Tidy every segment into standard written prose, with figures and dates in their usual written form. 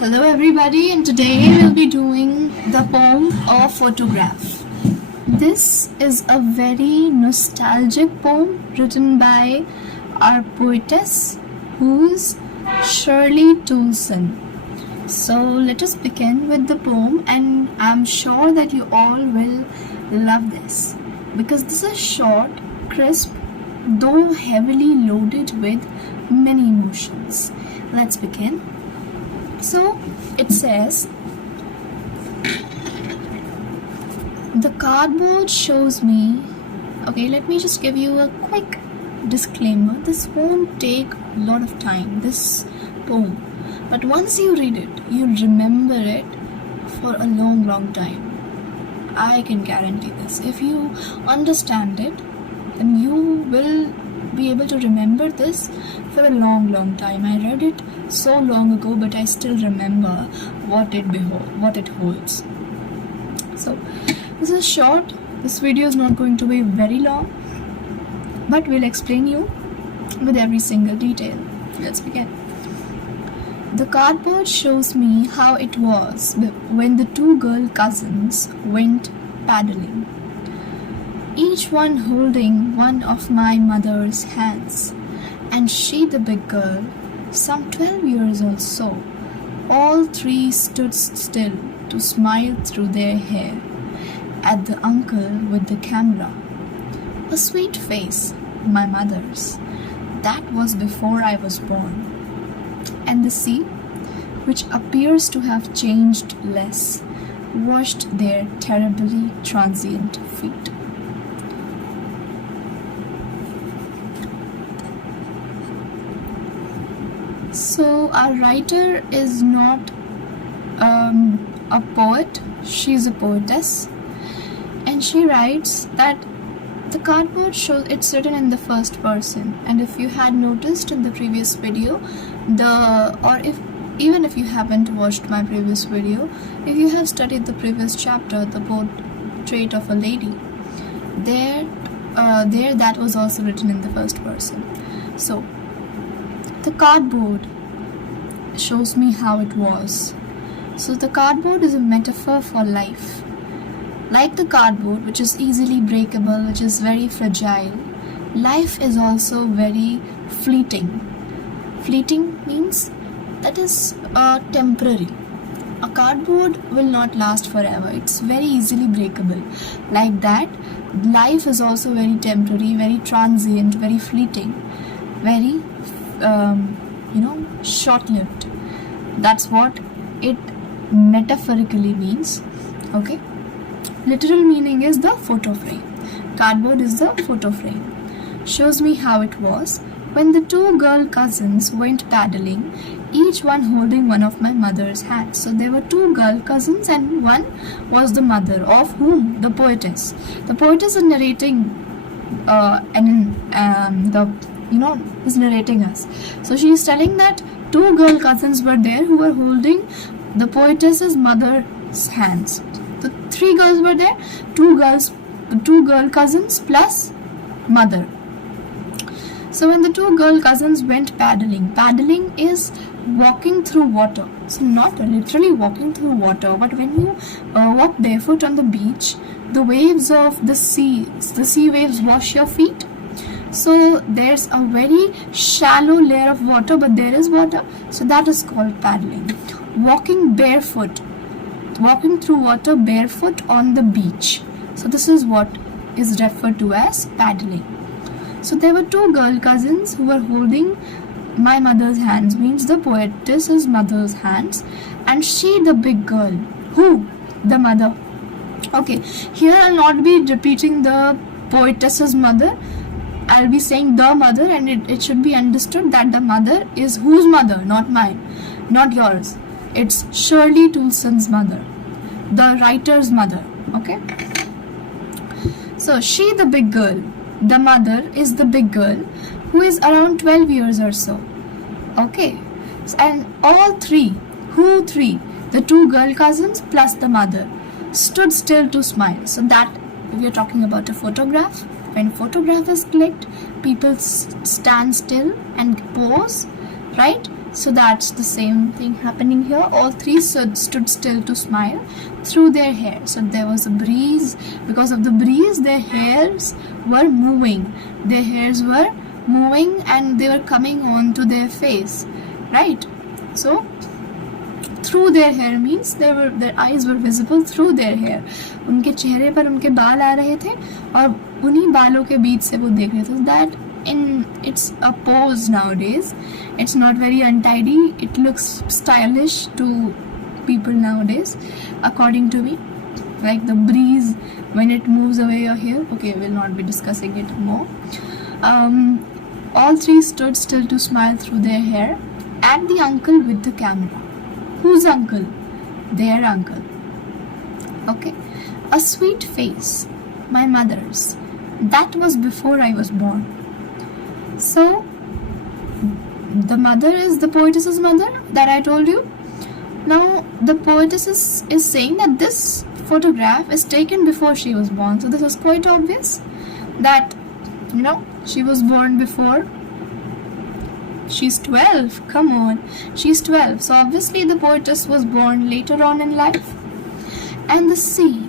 Hello everybody, and today we'll be doing the poem A Photograph. This is a very nostalgic poem written by our poetess, who's Shirley Toulson. So let us begin with the poem, and I'm sure that you all will love this because this is short, crisp, though heavily loaded with many emotions. Let's begin. So it says, the cardboard shows me. Okay, let me just give you a quick disclaimer. This won't take a lot of time, this poem, but once you read it, you'll remember it for a long time. I can guarantee this. If you understand it, then you will be able to remember this for a long time. I read it so long ago, but I still remember what it holds. So this is short. This video is not going to be very long, but we'll explain you with every single detail. Let's begin. The cardboard shows me how it was when the two girl cousins went paddling, each one holding one of my mother's hands, and she, the big girl, some 12 years or so. All three stood still to smile through their hair at the uncle with the camera. A sweet face, my mother's. That was before I was born. And the sea, which appears to have changed less, washed their terribly transient feet. So our writer is not a poet, she's a poetess, and she writes that the cardboard shows, it's written in the first person. And if you had noticed in the previous video, even if you haven't watched my previous video, if you have studied the previous chapter, the portrait of a lady, there that was also written in the first person. So the cardboard shows me how it was. So the cardboard is a metaphor for life. Like the cardboard, which is easily breakable, which is very fragile, life is also very fleeting. Fleeting means that is temporary. A cardboard will not last forever. It's very easily breakable. Like that, life is also very temporary, very transient, very fleeting, very short-lived. That's what it metaphorically means. Okay, literal meaning is the photo frame. Cardboard is the photo frame. Shows me how it was when the two girl cousins went paddling, each one holding one of my mother's hands. So there were two girl cousins, and one was the mother of whom? The poetess. The poetess is narrating is narrating us. So she is telling that two girl cousins were there who were holding the poetess's mother's hands. The three girls were there, two girl cousins plus mother. So when the two girl cousins went paddling is walking through water. So not literally walking through water, but when you walk barefoot on the beach, the waves of the sea waves wash your feet. So there's a very shallow layer of water, but there is water. So that is called paddling. Walking through water barefoot on the beach. So this is what is referred to as paddling. So there were two girl cousins who were holding my mother's hands, means the poetess's mother's hands, and she, the big girl. Who? The mother. Okay, here I'll not be repeating the poetess's mother. I'll be saying the mother, and it should be understood that the mother is whose mother? Not mine, not yours. It's Shirley Toulson's mother, the writer's mother. Okay. So she, the big girl, the mother is the big girl, who is around 12 years or so. Okay. And all three, who three? The two girl cousins plus the mother stood still to smile. So that, if you're talking about a photograph, when photograph is clicked, people stand still and pose, right? So that's the same thing happening here. All three stood still to smile through their hair. So there was a breeze. Because of the breeze, their hairs were moving. Their hairs were moving and they were coming onto their face, right? So through their hair means their eyes were visible through their hair. उनके चेहरे पर उनके बाल आ रहे थे और उन्हीं बालों के बीच से वो देख रहे थे. That it's a pose nowadays. It's not very untidy. It looks stylish to people nowadays, according to me. Like the breeze when it moves away your hair. Okay, we'll not be discussing it more. All three stood still to smile through their hair at the uncle with the camera. Whose uncle? Their uncle. Okay. A sweet face. My mother's. That was before I was born. So, the mother is the poetess's mother that I told you. Now, the poetess is saying that this photograph is taken before she was born. So, this is quite obvious that, she was born before. She's 12. Come on. She's 12. So, obviously, the poetess was born later on in life. And the sea,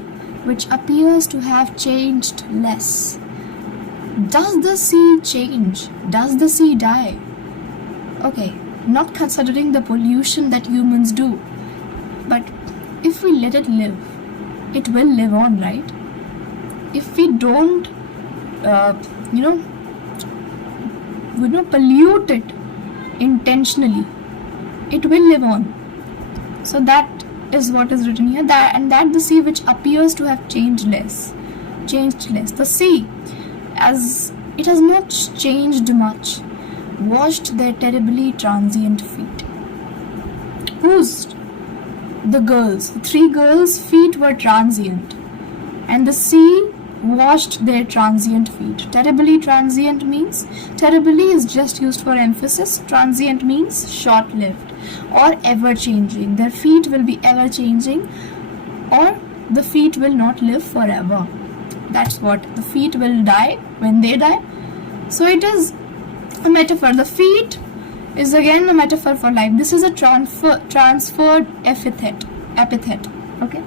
which appears to have changed less. Does the sea change? Does the sea die? Okay, not considering the pollution that humans do. But if we let it live, it will live on, right? If we don't, pollute it intentionally, it will live on. So that is what is written here. That the sea which appears to have changed less. The sea, as it has not changed much, washed their terribly transient feet. Whose? The girls. The three girls' feet were transient, and the sea washed their transient feet. Terribly transient means, terribly is just used for emphasis. Transient means short-lived or ever-changing. Their feet will be ever-changing, or the feet will not live forever. That's what. The feet will die when they die. So it is a metaphor. The feet is again a metaphor for life. This is a transferred epithet. Okay.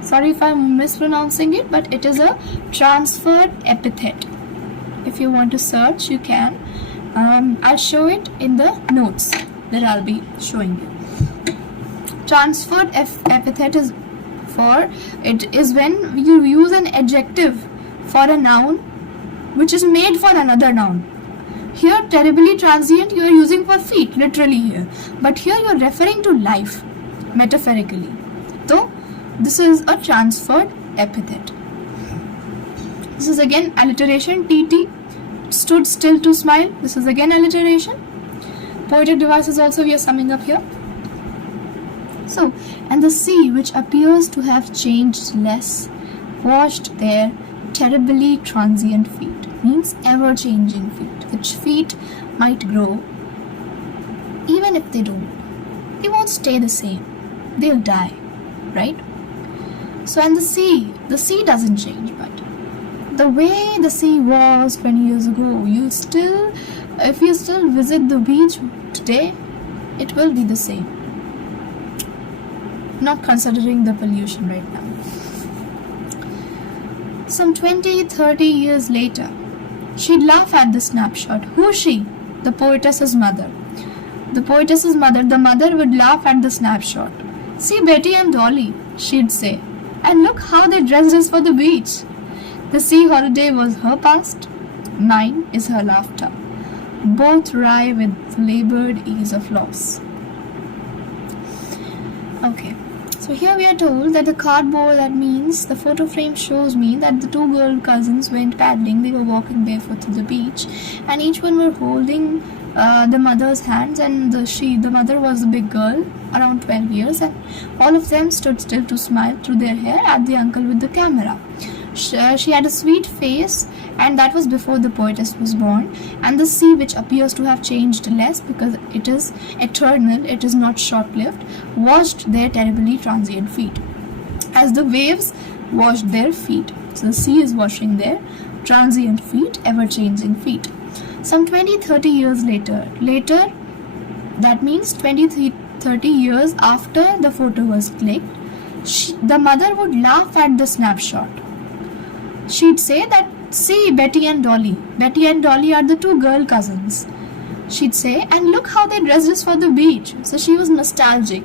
Sorry if I'm mispronouncing it, but it is a transferred epithet. If you want to search, you can. I'll show it in the notes that I'll be showing you. Transferred epithet is when you use an adjective for a noun which is made for another noun. Here, terribly transient you are using for feet, literally here. But here you are referring to life, metaphorically. So, this is a transferred epithet. This is again alliteration. TT, stood still to smile. This is again alliteration. Poetic devices also we are summing up here. So, and the sea which appears to have changed less, washed their terribly transient feet, means ever-changing feet, which feet might grow. Even if they don't, they won't stay the same. They'll die, right? So, and the sea doesn't change, but the way the sea was 20 years ago, if you still visit the beach today, it will be the same. Not considering the pollution right now. Some 20-30 years later, she'd laugh at the snapshot. Who's she? The poetess's mother. The poetess's mother, the mother would laugh at the snapshot. See Betty and Dolly, she'd say. And look how they dressed us for the beach. The sea holiday was her past. Mine is her laughter. Both wry with labored ease of loss. Okay. So here we are told that the cardboard, that means the photo frame shows me that the two girl cousins went paddling. They were walking barefoot to the beach, and each one were holding the mother's hands, and the mother was a big girl, around 12 years, and all of them stood still to smile through their hair at the uncle with the camera. She had a sweet face, and that was before the poetess was born. And the sea, which appears to have changed less because it is eternal, it is not short-lived, washed their terribly transient feet, as the waves washed their feet. So the sea is washing their transient feet, ever-changing feet. Some 20-30 years later, That means 30 years after the photo was clicked, the mother would laugh at the snapshot. She'd say that, see, Betty and Dolly. Betty and Dolly are the two girl cousins. She'd say, and look how they dressed us for the beach. So she was nostalgic.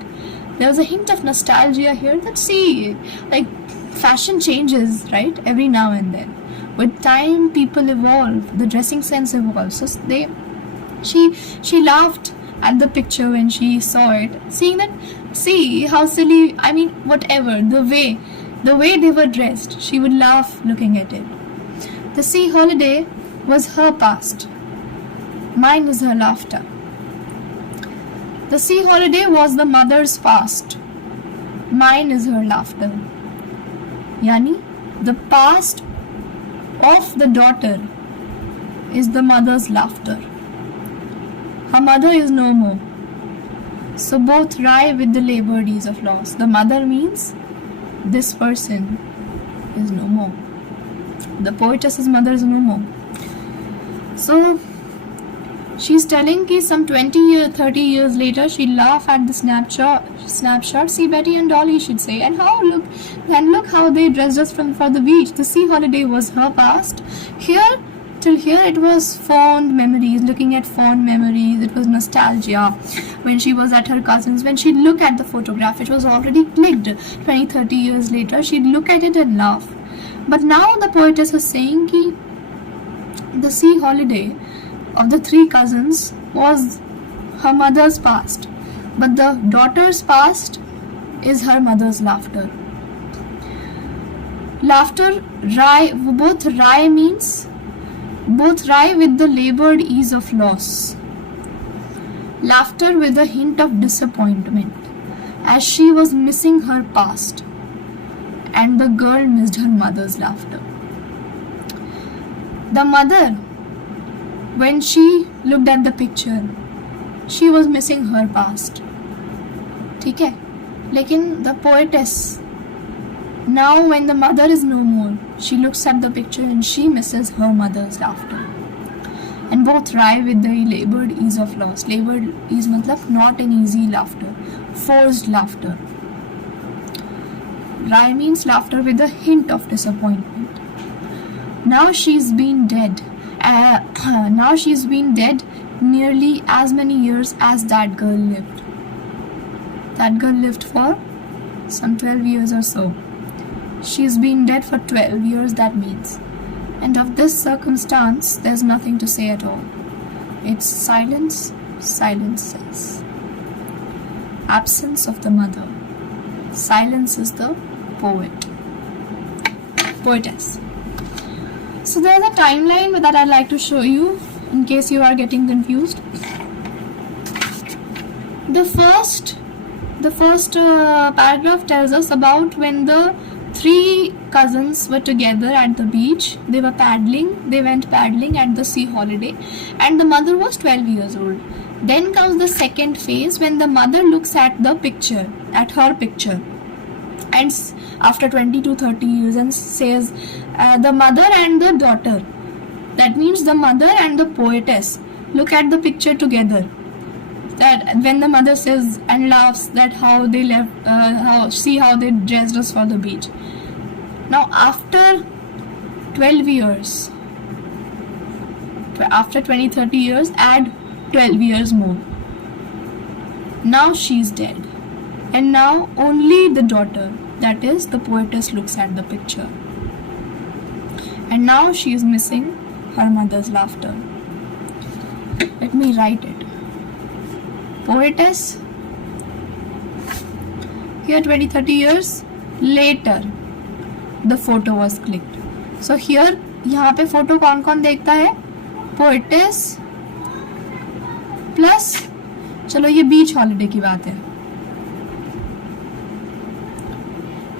There was a hint of nostalgia here that, see, like, fashion changes, right? Every now and then. With time, people evolve. The dressing sense evolves. So she laughed at the picture when she saw it, seeing that, see how silly, I mean, whatever, the way they were dressed, she would laugh looking at it. The sea holiday was her past. Mine is her laughter. The sea holiday was the mother's past. Mine is her laughter. Yani, the past of the daughter is the mother's laughter. Her mother is no more. So both rye with the labored ease of loss. The mother means this person is no more. The poetess's mother is no more. So she's telling that some 20 years, 30 years later, she'll laugh at the snapshot. See Betty and Dolly, she'd say, and look how they dressed us for the beach. The sea holiday was her past. Till here it was fond memories, looking at fond memories. It was nostalgia when she was at her cousin's. When she'd look at the photograph, it was already clicked. 20, 30 years later, she'd look at it and laugh. But now the poetess is saying that the sea holiday of the three cousins was her mother's past. But the daughter's past is her mother's laughter. Laughter, both rye with the labored ease of loss. Laughter with a hint of disappointment, as she was missing her past, and the girl missed her mother's laughter. The mother, when she looked at the picture, she was missing her past. ठीक है? लेकिन the poetess, now when the mother is no more, she looks at the picture and she misses her mother's laughter. And both rye with the labored ease of loss. Labored ease matlab not an easy laughter, forced laughter. Rye means laughter with a hint of disappointment. Now she's been dead. Now she's been dead nearly as many years as that girl lived. That girl lived for some 12 years or so. She's been dead for 12 years, that means. And of this circumstance, there's nothing to say at all. It's silence, silence says. Absence of the mother. Silence is the poetess. So there's a timeline that I'd like to show you in case you are getting confused. The first paragraph tells us about when the three cousins were together at the beach. They went paddling at the sea holiday, and the mother was 12 years old. Then comes the second phase when the mother looks at her picture, and after 20 to 30 years and says, the mother and the daughter, that means the mother and the poetess, look at the picture together. That when the mother says and laughs that how they left, see how they dressed us for the beach. Now after 12 years, after 20-30 years, add 12 years more. Now she's dead, and now only the daughter, that is the poetess, looks at the picture, and now she is missing her mother's laughter. Let me write it. Poetess, here 20-30 years later the photo was clicked. So here यहाँ पे photo कौन कौन देखता है? Poetess plus, चलो ये बीच holiday की बात है,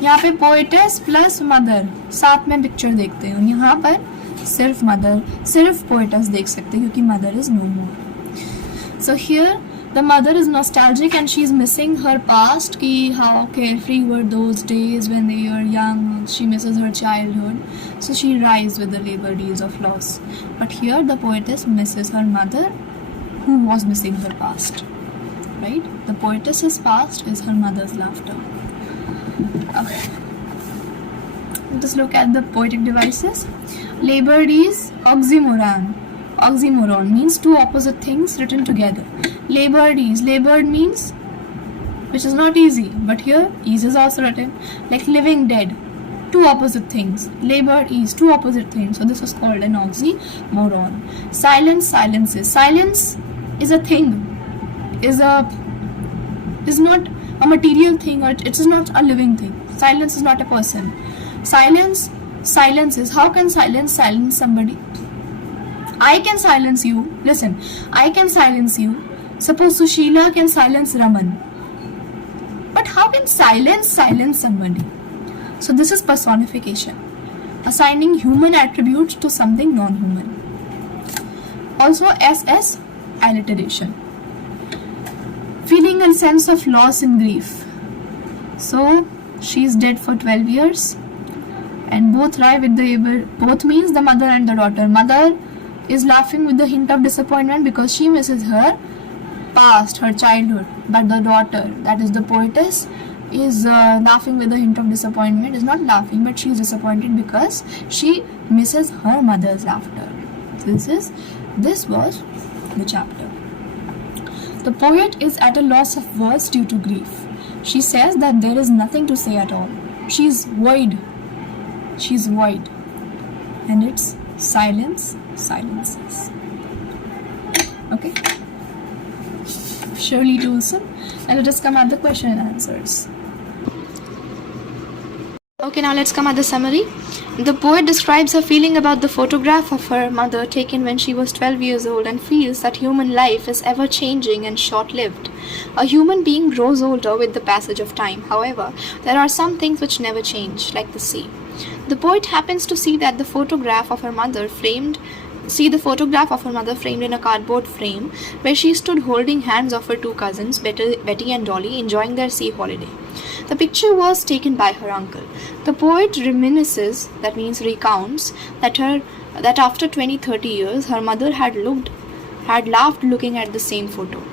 यहाँ पे पोएटेस प्लस मदर साथ में पिक्चर देखते हैं. यहाँ पर सिर्फ मदर, सिर्फ पोएटेस देख सकते हैं क्योंकि mother is no more. So here the mother is nostalgic and she's missing her past, ki how carefree were those days when they were young. She misses her childhood, so she rides with the labor days of loss. But here the poetess misses her mother who was missing her past. right? The poetess's past is her mother's laughter. Okay. Just look at the poetic devices. Labored is oxymoron. Oxymoron means two opposite things written together. Labored means, which is not easy, but here ease is also written, like living dead. Two opposite things. Labored is two opposite things. So this is called an oxymoron. Silences. Silence is a thing. Is not a material thing, or it is not a living thing. Silence is not a person. Silences. How can silence somebody? I can silence you. Listen, I can silence you. Suppose Sushila can silence Raman. But how can silence somebody? So this is personification, assigning human attributes to something non-human. Also SS, alliteration. Feeling a sense of loss and grief. So she is dead for 12 years. And both rhyme with the both means the mother and the daughter. Mother is laughing with the hint of disappointment because she misses her past, her childhood. But the daughter, that is the poetess, is laughing with a hint of disappointment. Is not laughing, but she is disappointed because she misses her mother's laughter. This was the chapter. The poet is at a loss of words due to grief. She says that there is nothing to say at all. She is void. And it's silences. Okay. Shirley, Toulson. And let us come at the question and answers. Okay, now let's come at the summary. The poet describes her feeling about the photograph of her mother taken when she was 12 years old and feels that human life is ever changing and short-lived. A human being grows older with the passage of time. However, there are some things which never change, like the sea. The poet happens to see the photograph of her mother framed in a cardboard frame where she stood holding hands of her two cousins, Betty and Dolly, enjoying their sea holiday. The picture was taken by her uncle. The poet reminisces, that means recounts, that after 20-30 years her mother had laughed looking at the same photo.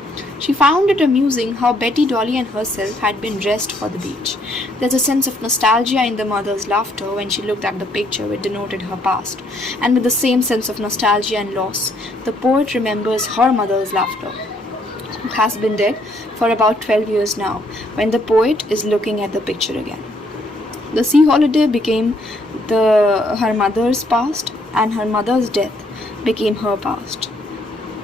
She found it amusing how Betty, Dolly and herself had been dressed for the beach. There's a sense of nostalgia in the mother's laughter when she looked at the picture which denoted her past. And with the same sense of nostalgia and loss, the poet remembers her mother's laughter, who has been dead for about 12 years now, when the poet is looking at the picture again. The sea holiday became her mother's past, and her mother's death became her past.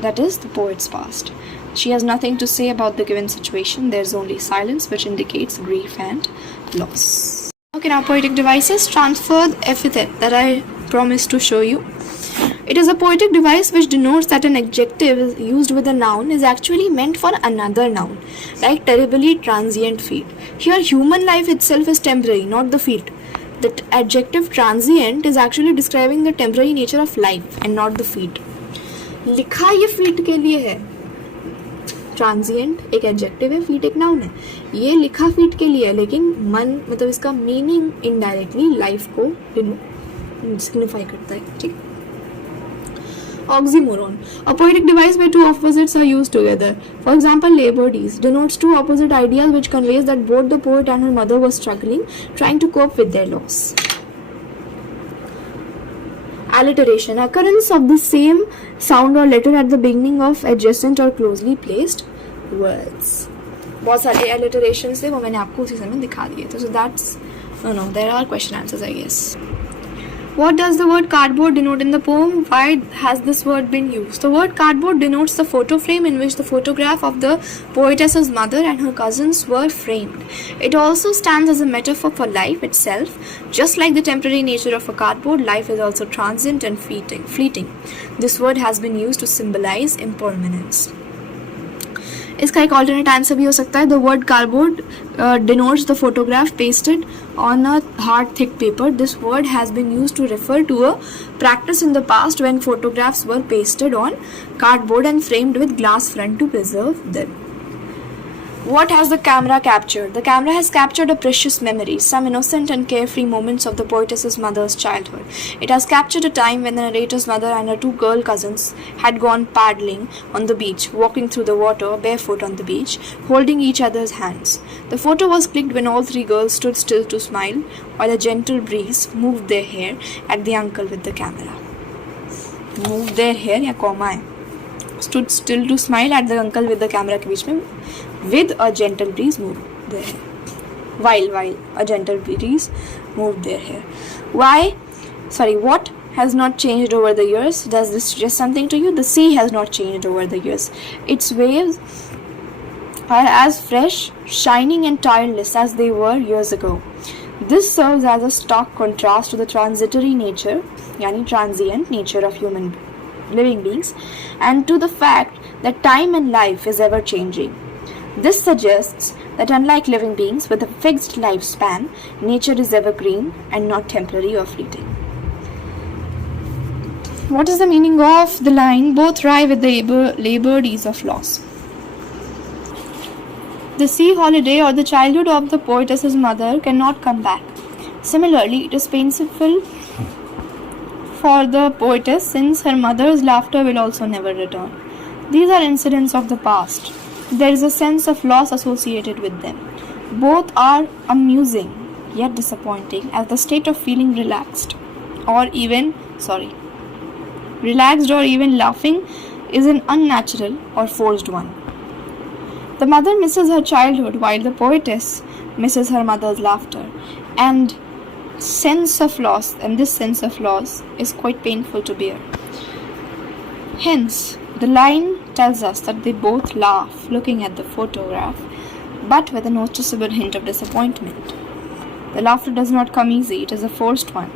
That is the poet's past. She has nothing to say about the given situation. There's only silence, which indicates grief and loss. Okay, now poetic devices. Transferred epithet that I promised to show you. It is a poetic device which denotes that an adjective used with a noun is actually meant for another noun, like terribly transient feat. Here, human life itself is temporary, not the feat. The adjective transient is actually describing the temporary nature of life and not the feat. लिखा ये feat के लिए है. Transient एक adjective है, feet एक noun है. ये लिखा फीट के लिए है, लेकिन मतलब इसका मीनिंग इनडायरेक्टली लाइफ को सिग्निफाई करता है. ठीक. Oxymoron, a poetic device where two opposites are used together. For example, labordees denotes two opposite ideas which conveys that both the poet and her mother were struggling, trying to cope with their loss. Alliteration, occurrence of the same sound or letter at the beginning of adjacent or closely placed words. बहुत सारे alliterations थे, वो मैंने आपको उसी समय दिखा दिए थे. So that's there are question answers, I guess. What does the word cardboard denote in the poem? Why has this word been used? The word cardboard denotes the photo frame in which the photograph of the poetess's mother and her cousins were framed. It also stands as a metaphor for life itself. Just like the temporary nature of a cardboard, life is also transient and fleeting. This word has been used to symbolize impermanence. इसका एक alternate answer भी हो सकता है. The word cardboard denotes the photograph pasted on a hard thick paper. This word has been used to refer to a practice in the past when photographs were pasted on cardboard and framed with glass front to preserve them. What has the camera captured? The camera has captured a precious memory, some innocent and carefree moments of the poetess's mother's childhood. It has captured a time when the narrator's mother and her two girl cousins had gone paddling on the beach, walking through the water barefoot on the beach, holding each other's hands. The photo was clicked when all three girls stood still to smile, while a gentle breeze moved their hair at the uncle with the camera. Moved their hair या comma है. Stood still to smile at the uncle with the camera के बीच में. With a gentle breeze moved their hair. While a gentle breeze moved their hair. What has not changed over the years? Does this suggest something to you? The sea has not changed over the years. Its waves are as fresh, shining and tireless as they were years ago. This serves as a stark contrast to the transient nature of human living beings and to the fact that time and life is ever changing. This suggests that unlike living beings with a fixed lifespan, nature is evergreen and not temporary or fleeting. What is the meaning of the line, both thrive with the labored ease of loss? The sea holiday or the childhood of the poetess's mother cannot come back. Similarly, it is painful for the poetess since her mother's laughter will also never return. These are incidents of the past. There is a sense of loss associated with them. Both are amusing yet disappointing as the state of feeling relaxed or even laughing is an unnatural or forced one. The mother misses her childhood while the poetess misses her mother's laughter, and this sense of loss is quite painful to bear. Hence, the line tells us that they both laugh looking at the photograph, but with a noticeable hint of disappointment. The laughter does not come easy, it is a forced one.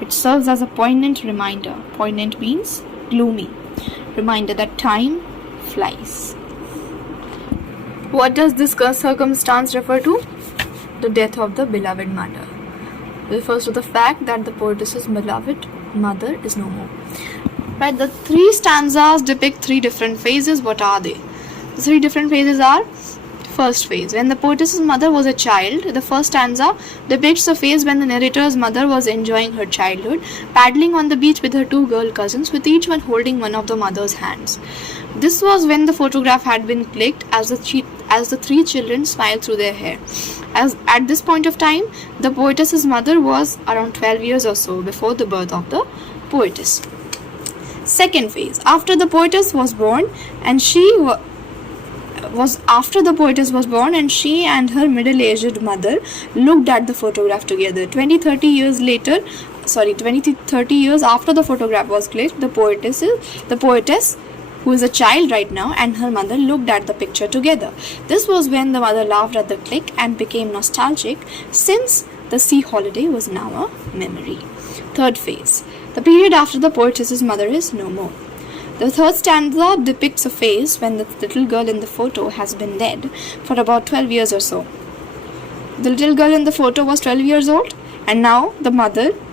It serves as a poignant reminder. Poignant means gloomy. Reminder that time flies. What does this circumstance refer to? The death of the beloved mother. It refers to the fact that the poetess's beloved mother is no more. Right, the three stanzas depict three different phases. What are they? The three different phases are: first phase, when the poetess's mother was a child. The first stanza depicts the phase when the narrator's mother was enjoying her childhood, paddling on the beach with her two girl cousins, with each one holding one of the mother's hands. This was when the photograph had been clicked as the three children smiled through their hair. As at this point of time, the poetess's mother was around 12 years or so before the birth of the poetess. Second phase, after the poetess was born and she and her middle-aged mother looked at the photograph together. 20-30 years after the photograph was clicked, the poetess, who is a child right now, and her mother looked at the picture together. This was when the mother laughed at the click and became nostalgic, since the sea holiday was now a memory. Third phase, the period after the poetess's mother is no more. The third stanza depicts a phase when the little girl in the photo has been dead for about 12 years or so. The little girl in the photo was 12 years old, and now the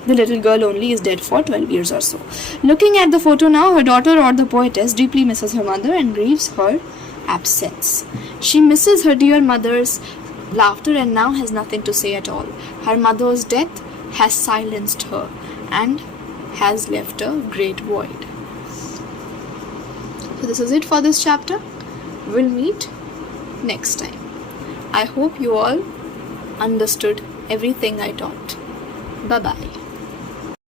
little girl only, is dead for 12 years or so. Looking at the photo now, her daughter or the poetess deeply misses her mother and grieves her absence. She misses her dear mother's laughter and now has nothing to say at all. Her mother's death has silenced her and has left a great void. So this is it for this chapter. We'll meet next time. I hope you all understood everything I taught. Bye-bye.